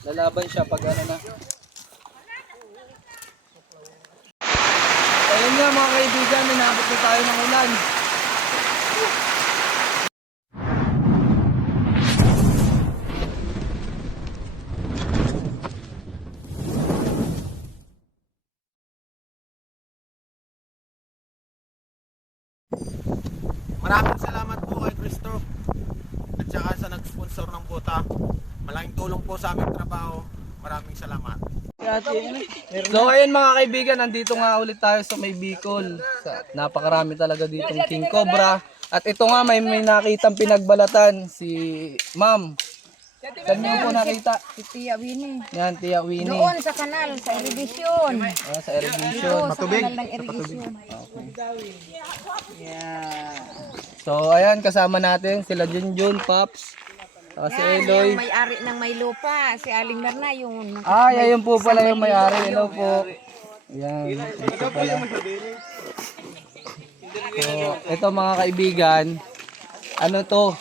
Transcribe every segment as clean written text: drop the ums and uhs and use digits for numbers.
Lalaban siya pag ano na. Ayun nga mga kaibigan, inabot na tayo ng ulan. Maraming salamat po kay Cristo at saka sa nag-sponsor ng bota. Malaking tulong po sa aming trabaho. Maraming salamat. So ayun mga kaibigan, nandito nga ulit tayo sa may Bicol. Napakarami talaga dito ng King Cobra. At ito nga may nakitang pinagbalatan si Ma'am. Saan niyo po nakita? Si Tia Winnie. Yan, Tia Winnie. Doon sa kanal, sa irrigation. Sa irrigation. Oo, sa kanal ng irrigation. So ayan, kasama natin sila Junjun, Pops, si Eloy. Yung may-ari ng may lupa, si Aling Merna, yung... Ayun po pala yung may-ari. Hello po. Ayan, ito pala. So, ito mga kaibigan, ano to,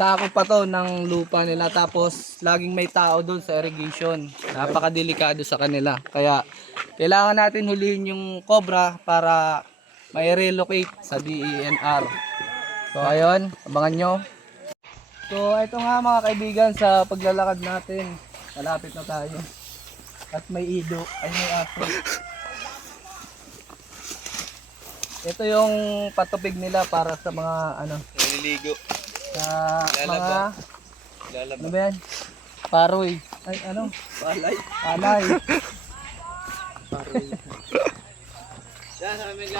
sakop pa to ng lupa nila. Tapos, laging may tao doon sa irrigation. Napakadelikado sa kanila. Kaya, kailangan natin hulihin yung cobra para may relocate sa DENR. So, ayun, abangan nyo. So, ito nga mga kaibigan, sa paglalakad natin, malapit na tayo. At may ido, ay may aso. Ito yung patupig nila para sa mga ano, Naliligo. sa mga ano ba yan? Paroy. Ay ano? Palay. Palay.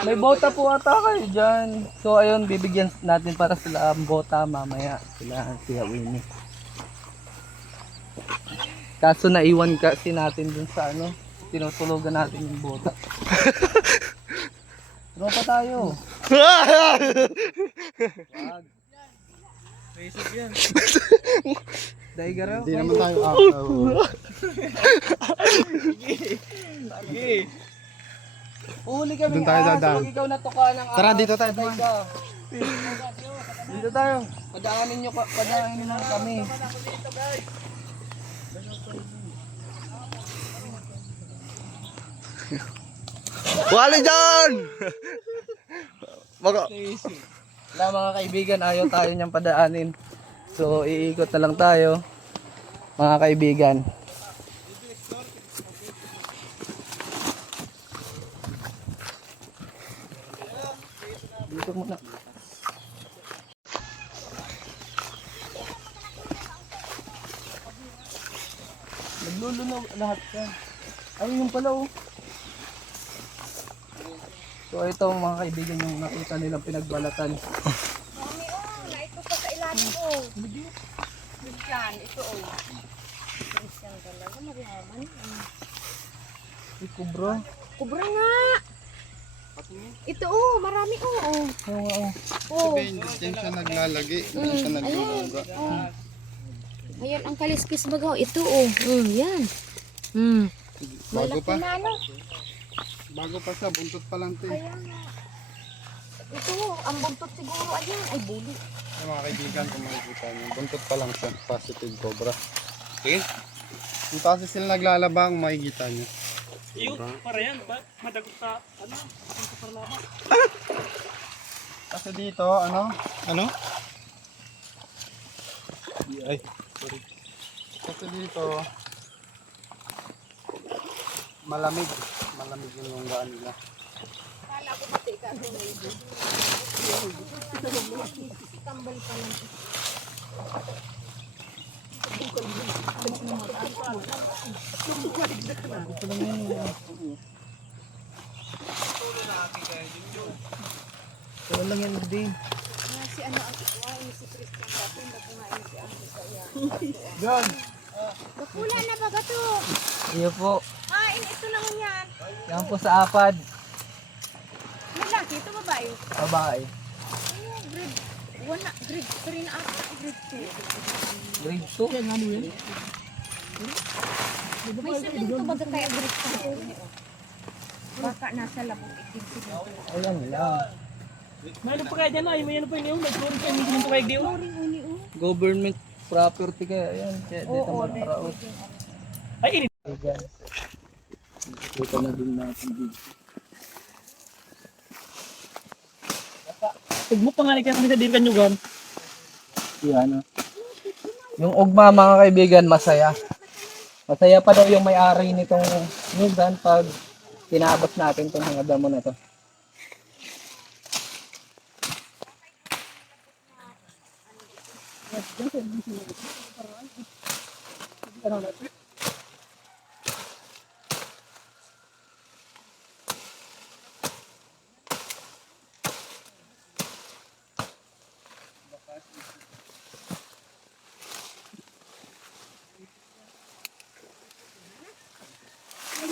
May bota po ata kayo dyan. So ayun, bibigyan natin para sila ang bota mamaya. Sila si Winnie. Kaso naiwan kasi natin dun sa ano, tinutulugan natin yung bota. Tropa tayo. Wag. Basic yan. Daigaraw. Hindi naman tayo after. Sige. Uli kami. Doon tayo dadaan. So ikaw natuka ng Tara, dito tayo. Dito tayo. Padaanin nyo kami. Wali dyan! Wala mga kaibigan, ayaw tayo niyang padaanin. So iikot na lang tayo. Mga kaibigan. Dito muna. Naglulunaw lahat ka. Ayun yung pala oh. So ito mga kaibigan yung nakita nilang pinagbalatan. Mami, naito pa sa ilalim ko. Christian, ito Christian talaga, marihaman. Ay kubra. Kubra nga. Ito marami Oo nga oh. Diyan siya naglalagi. Diyan siya nagluluga. Ayan ang kaliskis bagaw. Ito yan. Bago pa. Na, ano? Bago pa siya. Buntot pa lang ito. Kaya nga. Ito, ang buntot siguro. Ayan, ay buli. Ay, mga kaibigan, kung makikita niyo. Buntot pa lang siya. Positive cobra. Okay? Kung kasi sila naglalabang, makikita niyo. Iyo, para yan. Madagot sa, ano? Kasi dito, ano? Ano? Ay, sorry. Kasi dito, malamig. Malamig yung lunggaan nila. Kala ko pati ka sa lady. Tambal pa lang. Wala lang yan din. Si ano ang kuwain si Christian dati. Nakumain si Angel sa iya. Gan. Bakula na ba gato? Iyo po. Ito lang yan. Yan po sa apad. Lalaki, ito babae. Babae. Grade 1 na, grade 3 na ata, grade 2. Grade 2. Yan ano yan? May sabihin ko baga kaya grade 2. Baka nasa labong itig siguro. Ayan lang. May ano pa kaya dyan ay, may ano pa yun. May sorry kayo, hindi pa kayo diyo. Uni, uni, Government property kaya yan. Kaya dito Oo, magparaot. Ay, init. Ito na din natin dito. Tugmo pa nga ni kaya din kanyugan. Yan. Yung ugma mga kaibigan, masaya. Masaya pa daw yung may-ari nitong nyugan pag tinabas natin itong mga damo na to.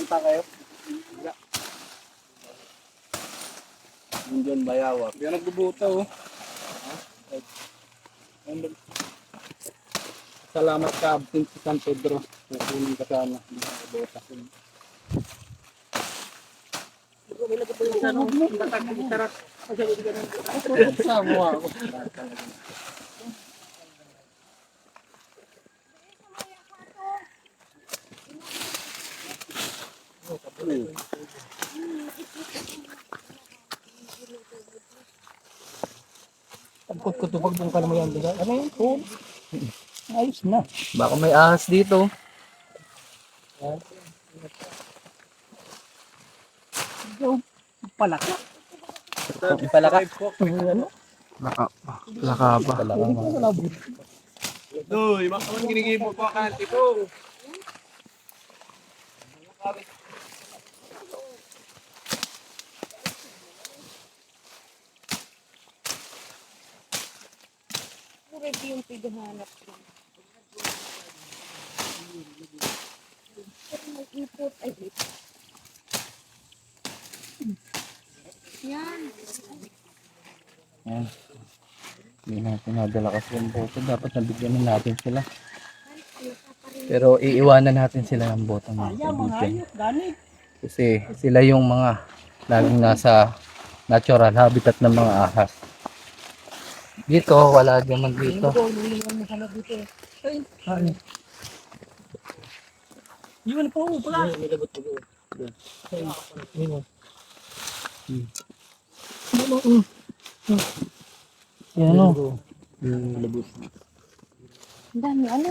Punta kayo? Indian Bayawa. Yan nagbubuta oh. Salamat ka absent si San Pedro. Kukunin ka sana. Nagbubuta ko. Sama ako. Pagkot ko to, pag ka naman yan. Ano yun? Cool. Ayos na. Baka may ahas dito. Palaka. Palaka. Ano? Laka ba? Uy, makaman ginigibo pa kanti ko. Pwede yung pighanap ko. Pero may ipot ay ipot. Yan. Yan. Hindi natin nadala kasi yung boto. Dapat nabigyan na natin sila. Pero iiwanan natin sila ng boto mga Ayaw, mga kaibigan. hayop. Ganit. Kasi sila yung mga laging nasa natural habitat ng mga ahas. Dito, wala naman dito. Yun po, pala. Yan o. Ang dami, ano?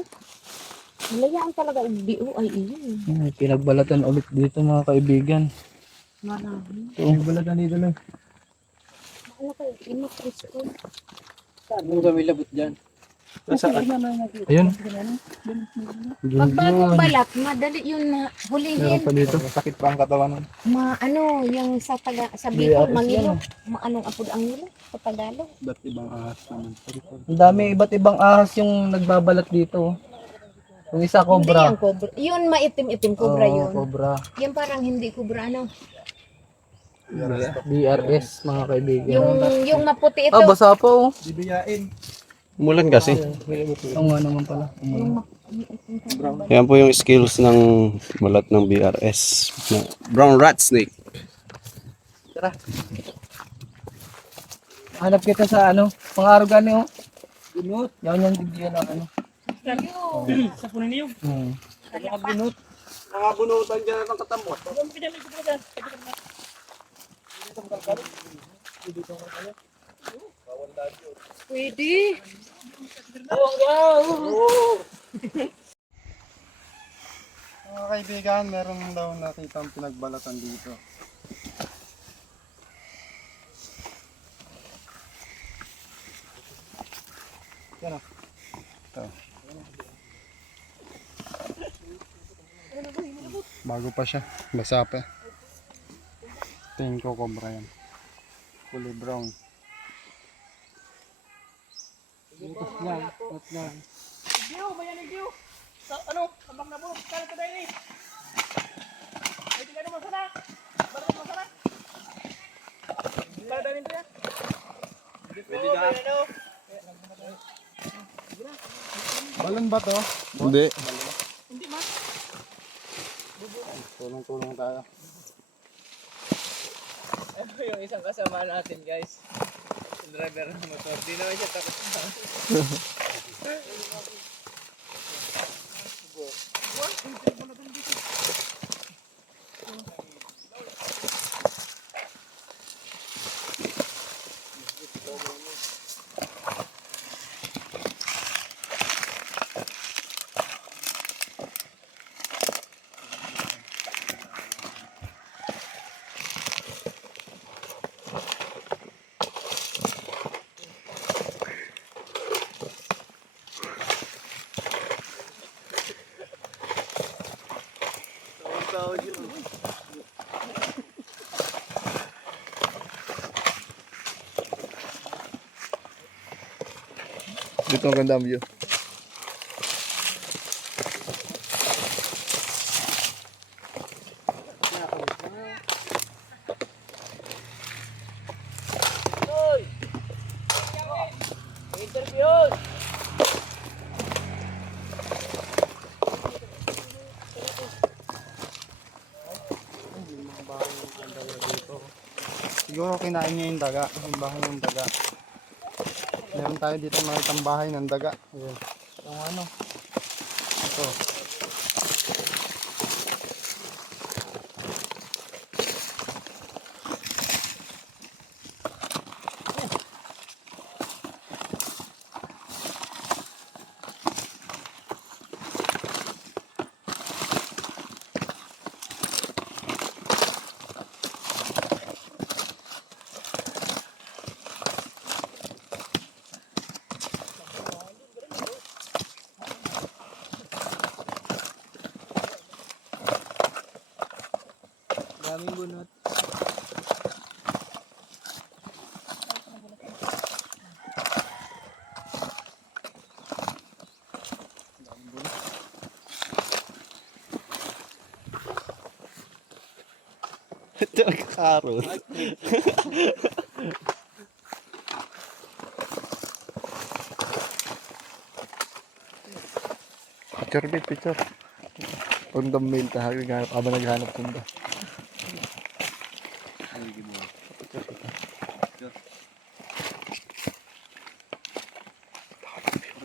Malayaan talaga ang biyo ay iyon. Pinagbalatan ulit dito mga kaibigan. Marami. Pinagbalatan dito lang. Ano kayo? Inokris ko. Ano kami labot dyan? Ayun. Pag bagong balat, madali yun na Meron hulihin. pa dito. Sakit pa ang katawan. Ano, yung sa Bicol, mangilo. Anong apod ang ngilo? Sa Tagalog. Iba't ibang ahas naman. Ang dami iba't ibang ahas yung nagbabalat dito. Yung isa Hindi cobra. yung cobra. Yun maitim-itim, cobra Oo, yun. Cobra. Yan parang hindi cobra, ano? BRS mga kaibigan. Yung maputi ito. Ah, basa pa oh. Umulan kasi. Oo nga naman pala. Yung Yan po yung skills ng balat ng BRS. Na brown rat snake. Tara. Hanap kita sa ano, pangarog gani oh. Binot. Yan yung digyan ng ano. Sa punin niyo. Binot. Mga bunutan dyan ng katambot. pwede. Mga kaibigan, meron daw nakitang pinagbalatan dito. Yan o. Ito. Bago pa siya. Basa pa. Tingin ko cobra yan. Kulay brown. Diyo, mayan yung diyo. Sa ano, tambak na po. Kala ka dahil eh. Ay, tingnan naman sana. Barat naman sana. Kala dahil ito yan. Pwede na. Balon ba to? Hindi. Hindi man. Tulong-tulong tayo. Ito yung isang kasama natin guys. Driver ng motor. Di naman siya tapos na. Dito ang ganda ang view. Interview! Siguro kinain niya yung daga, yung bahay ng daga. Meron tayo dito makitang bahay ng daga. Ayan. Yung ano? Ito. Daming bunot. Ito ang karot. Picture bit, picture. Pag thumbnail tayo, habang naghanap kunda.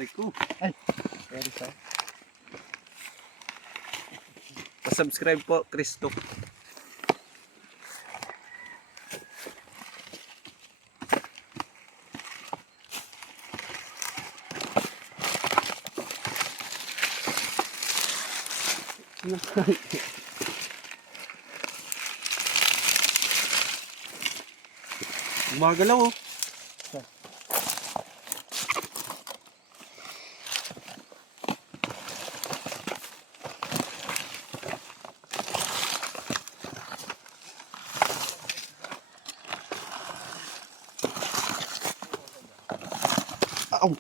Rico. Very sad. Pa-subscribe po, Kristo. Gumagalaw oh. Ow!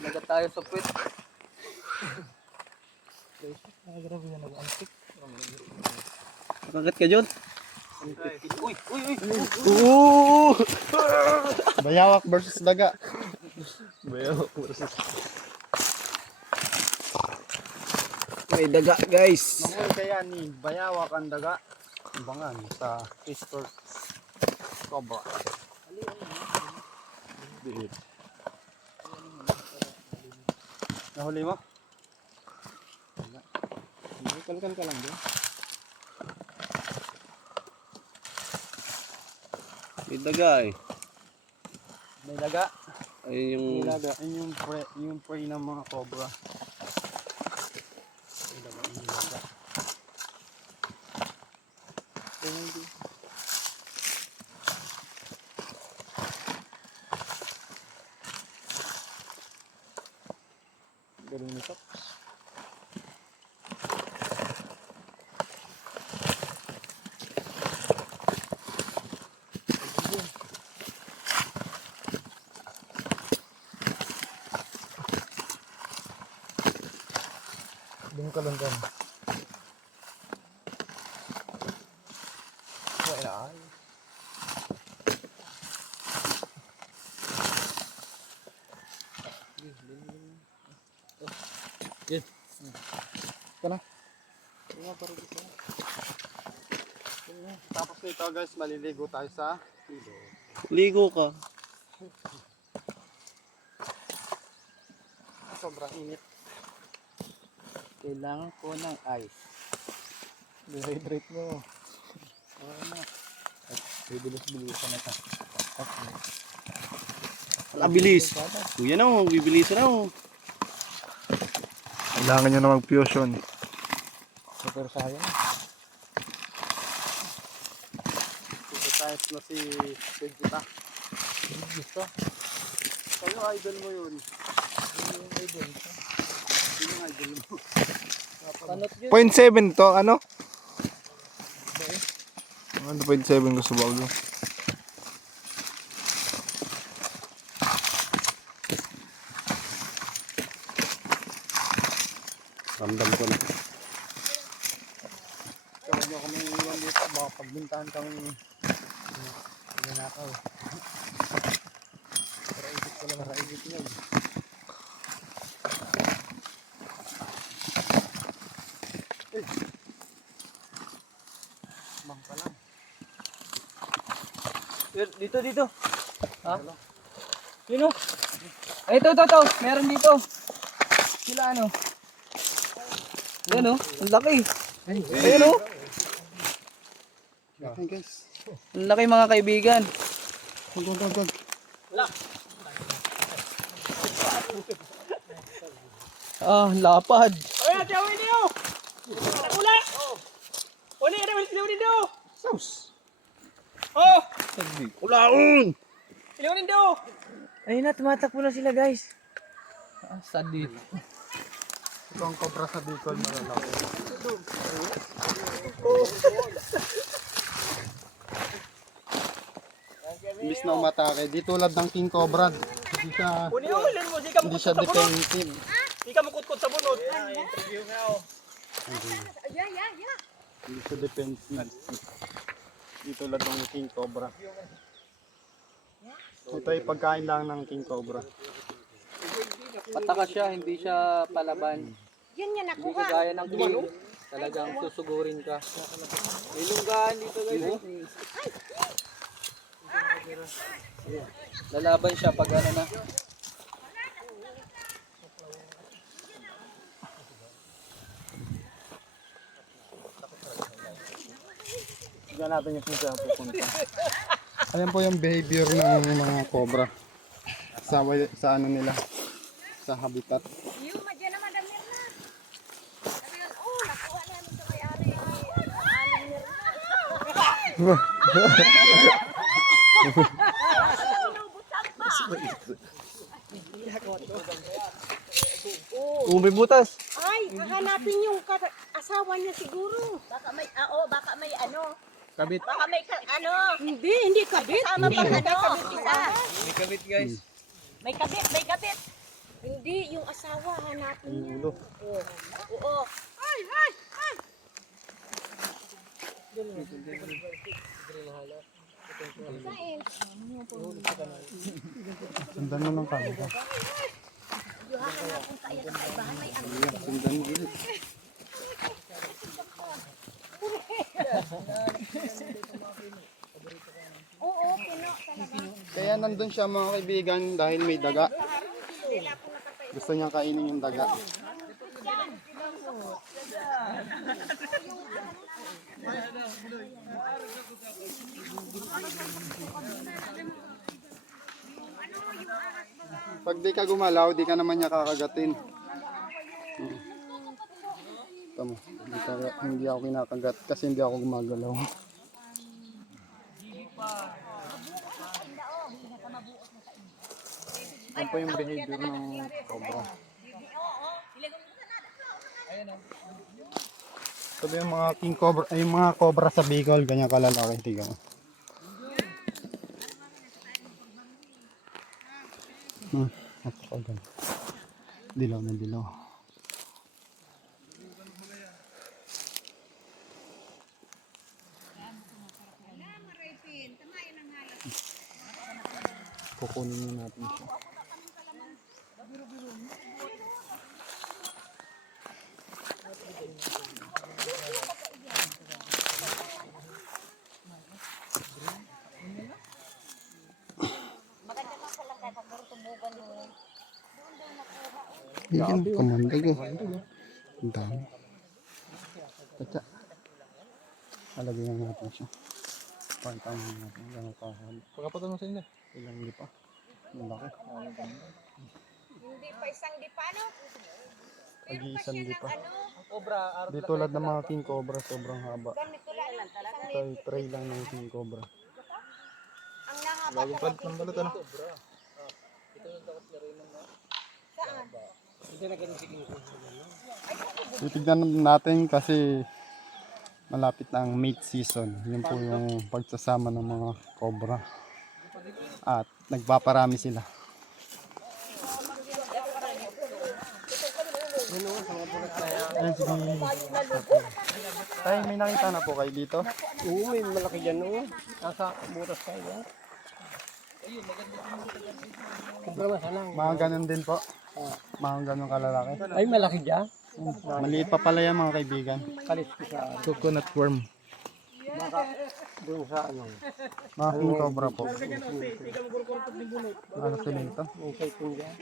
Nagat tayo sa puwit. Nakagat ka dyan? Ooh! Bayawak versus daga. May daga guys. Mahuli kaya ni bayawak ang daga. Bangan sa Fish Cobra. Nahuli mo? Kalkan ka lang din. May daga eh. May daga. Ay yung... May daga. Yun yung prey ng mga cobra. May daga. May daga. Galing nito. Doon ka lang dyan. Wala ay. Yes. Ito na. Tapos nito guys, maliligo tayo sa ilog. Ligo ka. Sobrang init. Kailangan ko ng ice. Dehydrate mo. Bibilis-bilisan na ito. Abilis. Kuya na oh, bibilisan na oh. Kailangan nyo na mag-fusion. Super science. Super science na si Vegeta. Gusto? Ano idol mo yun? Ano yung idol? Sino yung idol mo? Panot yun. 0.7 to, ano? Ano 0.7 ko sa Paulo? Ramdam ko na. Kaya nyo kami iwan dito, baka pagbintahan kang nanakaw. Paraigit ko lang, paraigit nyo. Bangka lang. Dito. Ha? Sino? Ay, ito. Meron dito. Sila ano? Ayan o. Ang laki. Ayan o. Okay guys. Ang laki mga kaibigan. Wag. Ah, lapad. Oy, ate, awin niyo! Nakula! Uli, ano, ilawin niyo! Sauce. Oh! Kulaon! Ilawin niyo! Ayun na, tumatakbo na sila guys. Ah, sad dito. Ito ang cobra sa Bicol, malalaki. Imbis na umatake, di tulad ng King Cobra. Hindi siya, Uli, ulin mo, di ka hindi mukut siya sa bunot. defensive. Di ka mukut sa bunot. Hindi siya defensive. Di tulad ng King Cobra. Ito ay pagkain lang ng King Cobra. Pataka siya, hindi siya palaban. Yun yan Hindi nakuha. kagaya ng king. Talagang susugurin ka. Ilunggahan dito guys. Lalaban siya pag ano na. Tignan natin yung saan pupunta. Ayan po yung behavior ng mga cobra. Sa ano nila. Sa habitat. Yung madya na Madam Mirna. Sabi yun, oh, nakuha namin sa may-ari. Aling Mirna. Umi butas. Ay, hahanapin yung asawa niya siguro. Baka may, baka may ano, Kabit. baka may ano, Hindi kabit. kasama pang ano, isa. May kabit guys. May kabit. Hindi, yung asawa hanapin niya. Ulo. Oo. Sundan mo ng camera. Sundan mo ulit. Oo, pino talaga. Kaya nandun siya mga kaibigan dahil may daga. Gusto niyang kainin yung daga. Pag di ka gumalaw, di ka naman niya kakagatin. Tama, hindi ako kinakagat kasi hindi ako gumagalaw. Yan po yung behavior ng cobra. Sabi yung mga king cobra, ay yung mga cobra sa Bicol, ganyan kalalaki, tingnan mo. Napakaganda. Dilaw na dilaw. Kukunin na natin siya. Yan, kamandag oh. Ang dami. Tatsa. Alagay na natin siya. Pantang natin. Yan ang kahal. Pagkapatan mo sa inyo. Ilang hindi pa. Malaki. Hindi pa isang di pa, ano? Pag-iisang di pa. Ano? Di tulad ng mga king cobra, sobrang haba. Ito ay tray lang ng king cobra. Ang nahaba ko. Ng balat ano? Titignan natin kasi malapit na ang mate season. Yun po yung pagsasama ng mga cobra. At nagpaparami sila. Ayan, sige. Tay, may nakita na po kayo dito? Oo, may malaki dyan, oo. Nasa butas tayo yan. Mga ganun din po. Mga ganun kalalaki. Ay, malaki dyan. Maliit pa pala yan mga kaibigan. Kalit ko sa Coconut worm. doon sa ano. Mga king cobra po. Ano sila ito? May kaitong dyan.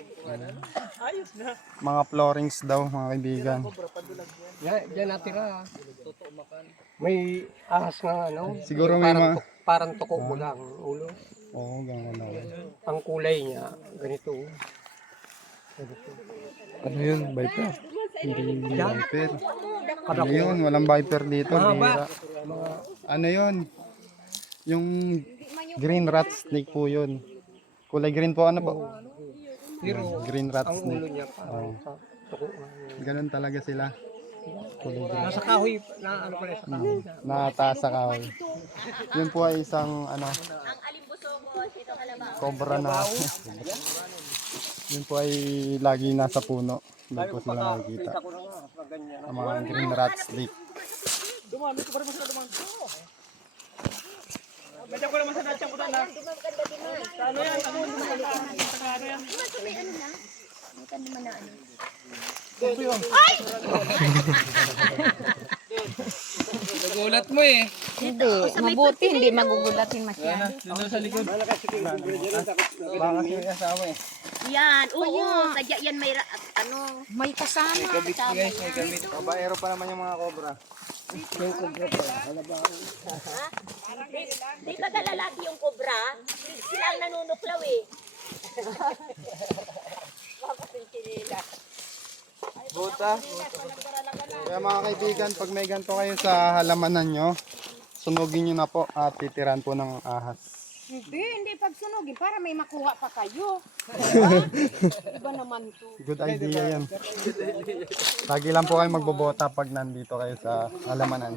Mga floorings daw mga kaibigan. Diyan natira. May ahas nga ano. Siguro may mga... Parang tuko mo lang ang ulo. Oo, ganun lang. Ang kulay niya, ganito. Ano yun? Viper? Hindi viper. Ano yun? Walang viper dito. Bihira. Ano yun? Yung green rat snake po yun. Kulay green po ano po? Green rat Ang ulo snake. niya parang sa tuko nga. Ganun talaga sila. Kulay green. Nasa kahoy, na ano pa rin sa kahoy. Nakataas sa kahoy. Yun po ay isang ano, Ang alimbuso ko, sino kalabaw? cobra na. Yun po ay lagi nasa puno. Doon po sila nakikita. Ako na nga, sa ganyan. Ang mga green rat snake. Dumami ko pa rin mo sila dumaan. Medyo ko naman sa natyang ko na. Ano yan? Ano yan? Nagulat mo eh. Hindi, mabuti hindi magugulatin masyado. Dito sa likod. Baka sila asawa eh. Yan, oo. Sadya yan may ano. May kasama. Guys, may gamit. Babaero pa naman yung mga cobra. Di ba lalaki yung kobra? Sila ang nanunuklaw eh. Buta. Kaya mga kaibigan, pag may ganito kayo sa halamanan nyo, sunugin nyo na po at titiran po ng ahas. Hindi pagsunugin para may makuha pa kayo. Iba naman to. Good idea yan. Lagi lang po kayo magbobota pag nandito kayo sa halamanan.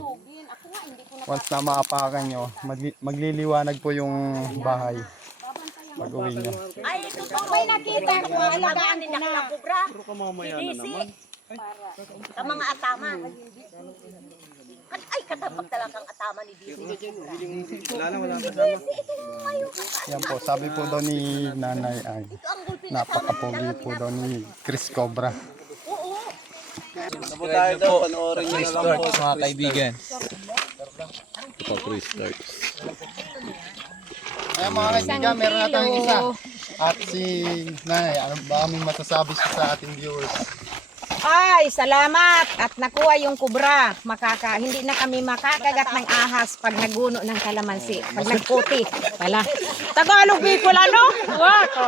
Once na maapakan nyo, magliliwanag po yung bahay pag uwi nyo. Ay, ito po. May nakita ko, alagaan Alagaan din ko ako na. ng kobra. Idisi. Sa mga atama. Ay, katabak talaga ang atama ni Disi. Yan po, sabi po daw ni nanay ay Ito ang gulpin atama ni napakapogi po daw ni Chris Cobra. Oo. Tayo daw, panoorin nyo na lang po mga kaibigan. Ay mga kaibigan, meron na tayong isa. At si nanay, ano ba aming masasabi siya sa ating viewers? Ay, salamat! At nakuha yung kubra. Hindi na kami makakagat ng ahas pag naguno ng kalamansi. Pag nagputi. Wala. Tagalog Bicol ano? Wako.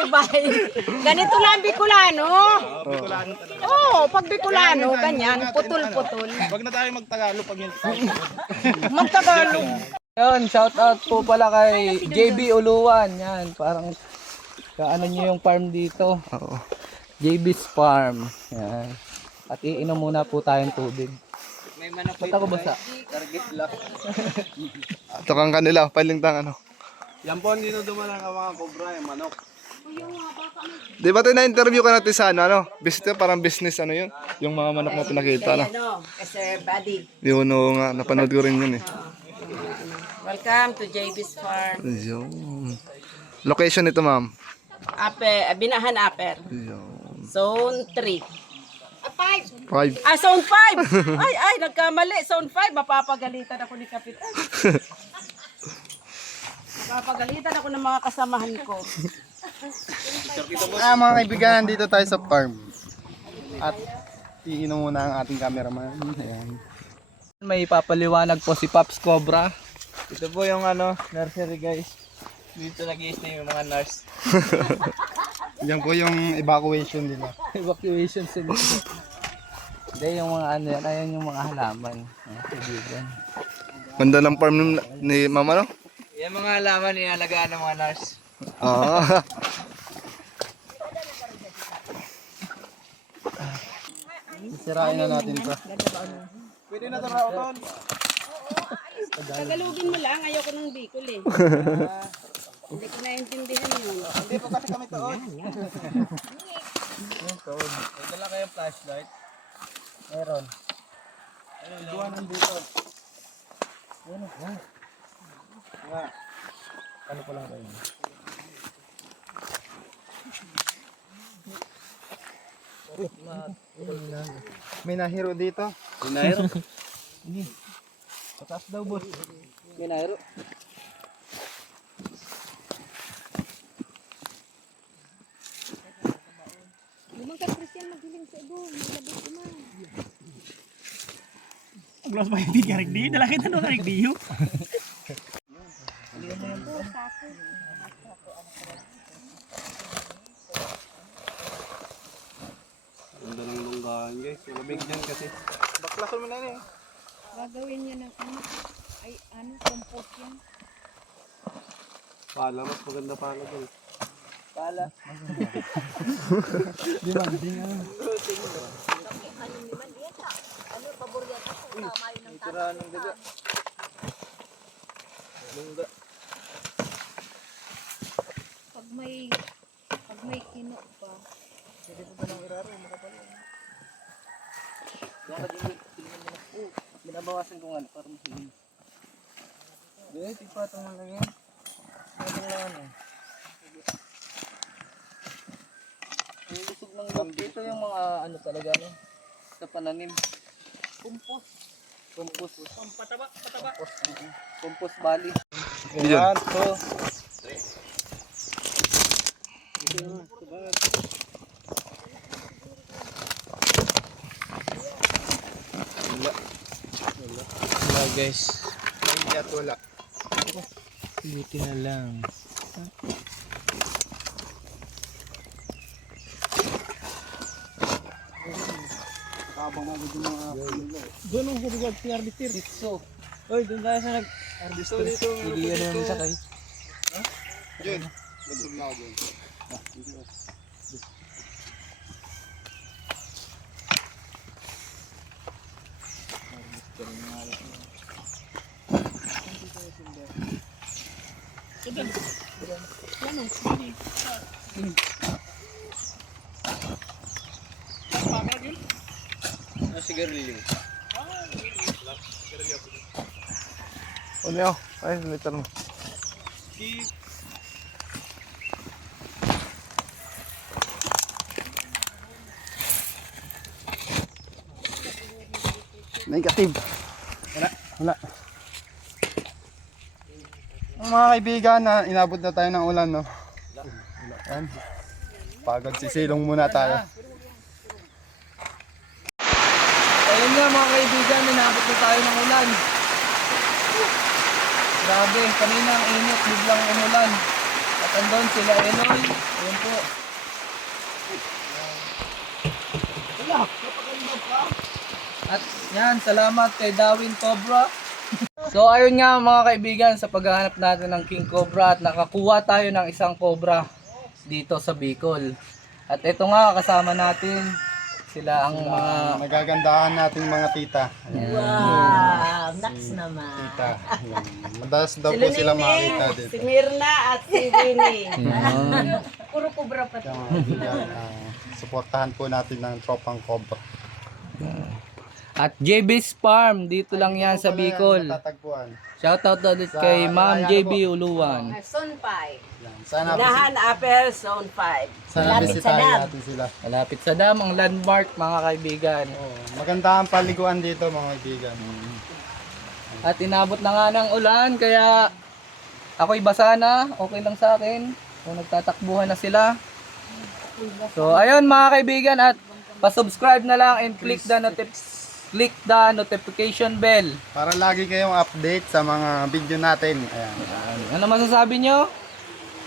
Ibay. Ganito lang Bicolano. Oo, pag Bicolano, ganyan. Putol-putol. Wag na tayo magtagalog pag yun. Magtagalog. Yun, shout out po pala kay JB Uluwan. Yan, parang kaano nyo yung farm dito. Oo. JB's Farm. Yan. At iinom muna po tayong tubig. May manok dito. Ako basa. Ito kang kanila, palintang ano. Yan po, dito dumalang ang mga cobra, yung manok. Di ba tayo na-interview ka natin sa ano? Business, parang business ano yun? Yung mga manok na pinakita na. Sir Buddy. Yun oo nga, napanood ko rin yun eh. Welcome to JB's Farm. Yun. Location nito ma'am? Binahan Upper. Yun. Zone 3. 5. Zone 5! ay, nagkamali. Zone 5. Mapapagalitan ako ni Kapitan. Mapapagalitan ako ng mga kasamahan ko. Mga kaibigan, nandito tayo sa farm. At iinom muna ang ating cameraman. Ayan. May papaliwanag po si Pops Cobra. Ito po yung ano, nursery guys. Dito nag-i-stay yung mga nurse. Yan po yung evacuation nila. Evacuation center. Hindi, yung mga ano yan, ayan yung mga halaman. Mga kaibigan. Ganda lang farm ni mama, no? Yung mga halaman, ialagaan ng mga nurse. Oo. Sirain na natin to. Pwede na tara doon. Tagalogin mo lang, ayoko ng Bicol eh. Hindi ko naintindihan yun. Hindi po kasi kami toon. May dala kayong flashlight? Meron. Duwa nandito. Ano pa lang kayo? May nahiro dito. Minairo. Pataas daw boss. Minairo. Lumang ka Christian maghiling sa ibo, maglabas uma. Ang lost pa hindi ka di. Dala kita doon na di. Ganda ng lunggahan guys. Malamig dyan kasi. Baklason mo na rin. Gagawin niya ng ano, ay ano, compost yan. Pala, mas maganda pala dun. Pala. Tirahan ng daga. Lungga. Pag may kino pa. Baka din, tingnan mo na. Binabawasan ko nga para mahilig. Hindi, tigpatong mo lang yan. Patong lang ano. Ang lusog ng gap dito yung mga ano talaga no. Sa pananim. Compost. Pataba. Compost bali. Yan, so. Wala guys. Hindi at wala. Buti na lang. Doon ang hubigad si Arbiter. Ditso. Oy, doon tayo sa nag-arbisto dito. Hindi yan naman sakay. Yun. Busog na ako dun. Ano sigarilyo? Ano yun? Ay, liter mo. Negative. Wala. Ang mga kaibigan na inabot na tayo ng ulan, no? Yan. Pagod sisilong muna tayo. Ayun nga mga kaibigan, ninabot na tayo ng ulan. Grabe, kanina ang init, biglang umulan. At andun sila Enoy. Ayun po. At yan, salamat kay Darwin Cobra. So ayun nga mga kaibigan, sa paghahanap natin ng King Cobra at nakakuha tayo ng isang cobra dito sa Bicol. At ito nga kasama natin sila ang mga Nagagandahan nating mga tita. Wow, next naman. Tita. Yan. Madalas daw po sila makita Si dito. Mirna at si Winnie. Puro kubra pa. Kaya mga kaibigan, suportahan po natin ng tropang cobra. at JB's Farm, dito lang yan sa Bicol. Matatagpuan. Shoutout ulit kay Ma'am JB Uluwan. Son 5. Yan. Sana Dahan Upper Zone 5. sana bisitahin natin sila. Malapit sa dam, ang landmark mga kaibigan. Oh, maganda ang paliguan dito mga kaibigan. At inabot na nga ng ulan, kaya ako'y basa na, okay lang sa akin. So nagtatakbuhan na sila. So ayun mga kaibigan, at pa-subscribe na lang and click the notification bell. Para lagi kayong update sa mga video natin. Ayan. Ano masasabi nyo?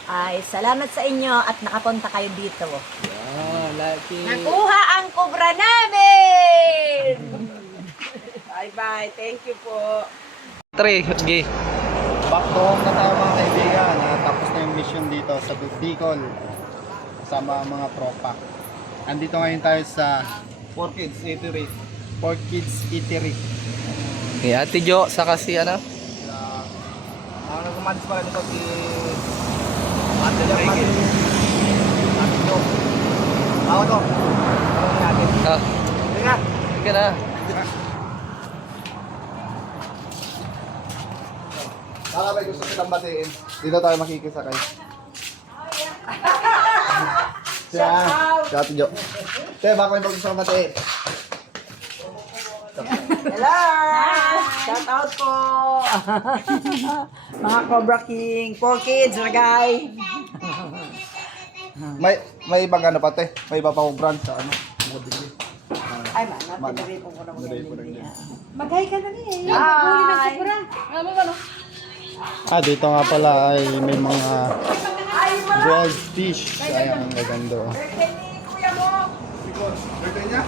ay salamat sa inyo at nakapunta kayo dito. Ah, lucky. Nakuha ang kubra namin! Bye-bye. Thank you po. 3, okay. Back to home na tayo mga kaibigan. Tapos na yung mission dito sa Bicol. Kasama ang mga tropa. Andito ngayon tayo sa 4 Kids Eatery. 4 Kids Eatery. Okay, Ate Jo, saka si ano? Ang nagkumanis pala nito si Ate Reggie. Ate Jo. Ako to. Parang natin. Ah, Teka. sige na. Baka may gusto kitang batiin. Dito tayo makikisakay. Shout out! Jo. Te, baka may gusto kang batiin. Hello! Shout out po! Mga Cobra King, 4 kids, Ragay. May ibang ano pa te? May iba pa akong brand sa ano? Ay, man, natin po muna Maghay ka na niya. Hi! Dito nga pala ay may mga grilled fish. Sayang ang gaganda. Birthday ni Kuya mo! Birthday niya?